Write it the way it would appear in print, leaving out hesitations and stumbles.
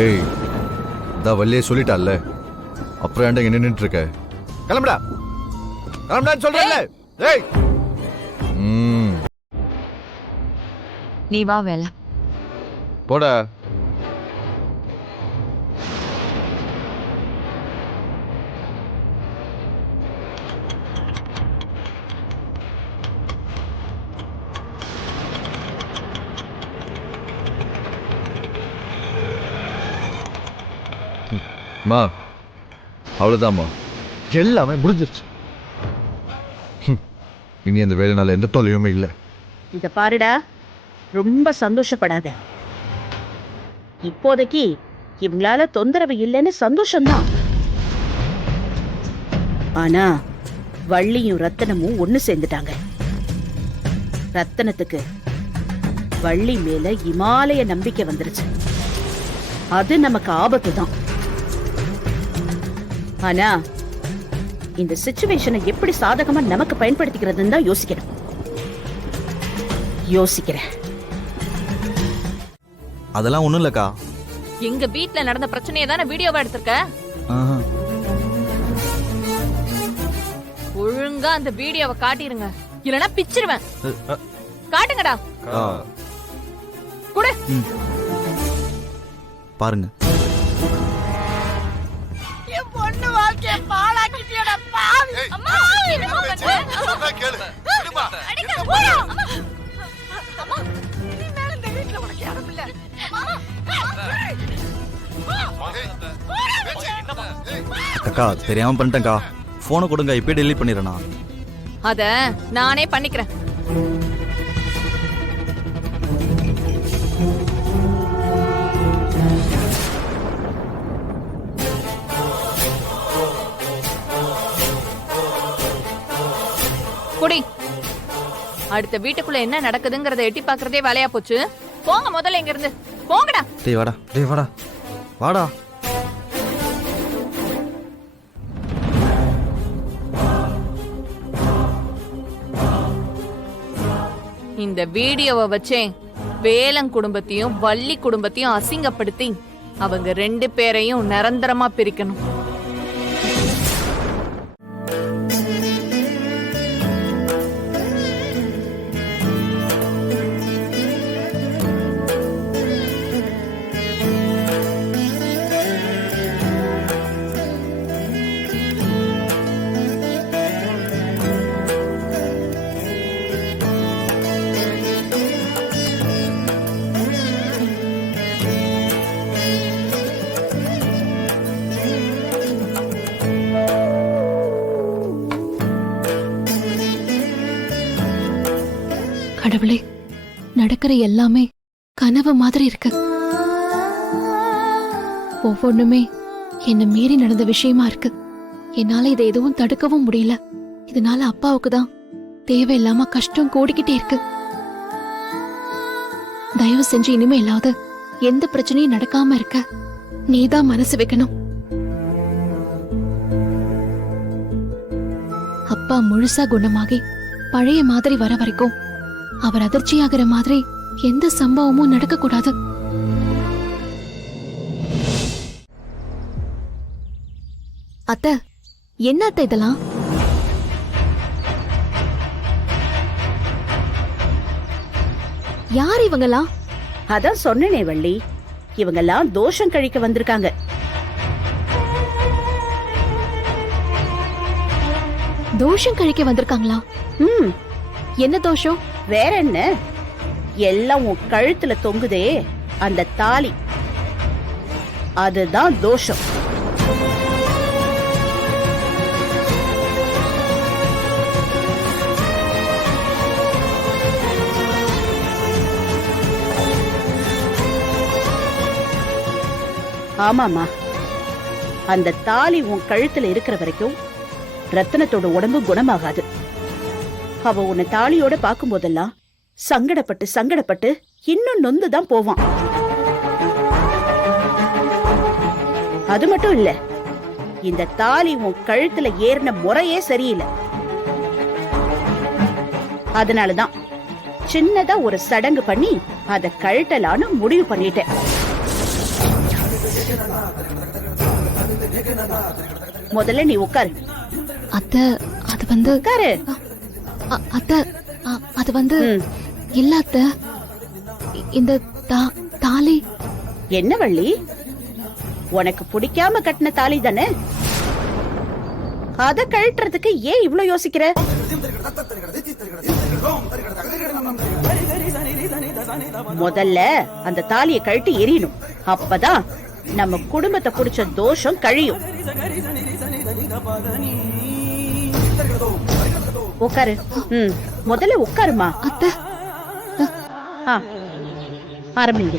ஏய் தான் வள்ளியே சொல்லிட்டால, அப்புறம் ஏன்டா இங்க நின்னுட்டு இருக்க? கிளம்புடா, கிளம்புடான்னு சொல்றேன்ல. ஏய் நீ வா வேலை போடா. மா அவ்வளவுதான்மா, எல்லாமே முடிஞ்சிருச்சு. இனி அந்த வேலைனால எந்த தொலைவுமே இல்லை. இத பாருடா, ரொம்ப சந்தோஷப்படாத. இப்போதைக்கு இவங்களால தொந்தரவு இல்லைன்னு சந்தோஷம்தான். ஆனா வள்ளியும் ரத்தனமும் ஒண்ணு சேர்ந்துட்டாங்க. ரத்தனத்துக்கு வள்ளி மேல இமாலய நம்பிக்கை வந்துருச்சு. அது நமக்கு ஆபத்து தான். ஆனா இந்த சிச்சுவேஷனை எப்படி சாதகமா நமக்கு பயன்படுத்திக்கிறதுன்னு தான் யோசிக்கணும். யோசிக்கிறேன். அதெல்லாம் ஒண்ணும் இல்லக்கா. எங்க வீட்ல நடந்த பிரச்சனையை தானே வீடியோவா எடுத்திருக்க. ஒழுங்கா அந்த வீடியோவை காட்டிருங்க, இல்லனா பிச்சிருவேன். காட்டுங்கடா. குடு. பாருங்க. என் பொண்ணு வாழ்க்கைய பாழாக்கிட்டியடா பாவி. அம்மா என்னமா பண்ற? சொன்னா கேளு. விடுமா. அடிங்க போடா. அம்மா நீ மேல இந்த வீட்ல உனக்கு யாரும் இல்ல. அக்கா தெரியாம பண்ணிட்டேன்க்கா. போனை கொடுங்க, இப்பயே டெலீட் பண்ணிடுறேனா. அத நானே பண்ணிக்கிறேன். குடி. அடுத்த வீட்டுக்குள்ள என்ன நடக்குதுங்கறத எட்டி பாக்குறதே வேலையா போச்சு. போங்க முதல்ல இங்க இருந்து போங்கடா. டேய் வாடா, டேய் வாடா, வாடா. இந்த வீடியோவை வச்சே வேலன் குடும்பத்தையும் வள்ளி குடும்பத்தையும் அசிங்கப்படுத்தி அவங்க 2 பேரையும் நிரந்தரமா பிரிக்கணும். கடவுளே, நடக்கிற எல்லாமே கனவு மாதிரி இருக்கு. ஒவ்வொன்றுமே என்ன மீறி நடந்த விஷயமா இருக்கு. என்னால இதை எதுவும் தடுக்கவும் முடியல. இதனால அப்பாவுக்கு தான் தேவையில்லாம கஷ்டம் கூடிக்கிட்டே இருக்கு. தயவு செஞ்சு இனிமே இல்லாத எந்த பிரச்சனையும் நடக்காம இருக்க நீதான் மனசு வைக்கணும். அப்பா முழுசா குணமாகி பழைய மாதிரி வர வரைக்கும் அவர் அதிர்ச்சியாகிற மாதிரி எந்த சம்பவமும் நடக்க கூடாது. அத்தை, என்ன அத்தை இதெல்லாம்? யார் இவங்கெல்லாம்? அதான் சொன்னனே வள்ளி, இவங்கெல்லாம் தோஷம் கழிக்க வந்திருக்காங்க. தோஷம் கழிக்க வந்திருக்காங்களா? என்ன தோஷம்? வேற என்ன, எல்லாம் உன் கழுத்துல தொங்குதே அந்த தாலி, அதுதான் தோஷம். ஆமாமா, அந்த தாலி உன் கழுத்துல இருக்கிற வரைக்கும் ரத்தினத்தோட உடம்பு குணமாகாது. அவ உன்னை தாலியோட பாக்கும் போதெல்லாம் சங்கடப்பட்டு சங்கடப்பட்டு இன்னும் நொந்துதான் போவான். அது மட்டும் இல்ல, இந்த தாலி உன் கழுத்துல ஏறின முறையே சரியில்லை. அதனாலதான் சின்னதா ஒரு சடங்கு பண்ணி அத கழட்டலான்னு முடிவு பண்ணிட்டேன். முதல்ல நீ உட்காரு. அத்தை அது வந்து உட்காரு. அத்தை அது வந்து ம். இல்ல அத்தை, இந்த தாலி. என்ன வள்ளி, உனக்கு பிடிக்காம கட்டின தாலி தானே, அத கழட்டுறதுக்கு ஏன் இவ்ளோ யோசிக்கிற? முதல்ல அந்த தாலியை கழட்டி எரியணும். அப்பதான் நம்ம குடும்பத்தை புடிச்ச தோஷம் கழியும். உட்காரு. முதல்ல உட்காருமா. அத்தை ஆரம்பிங்க.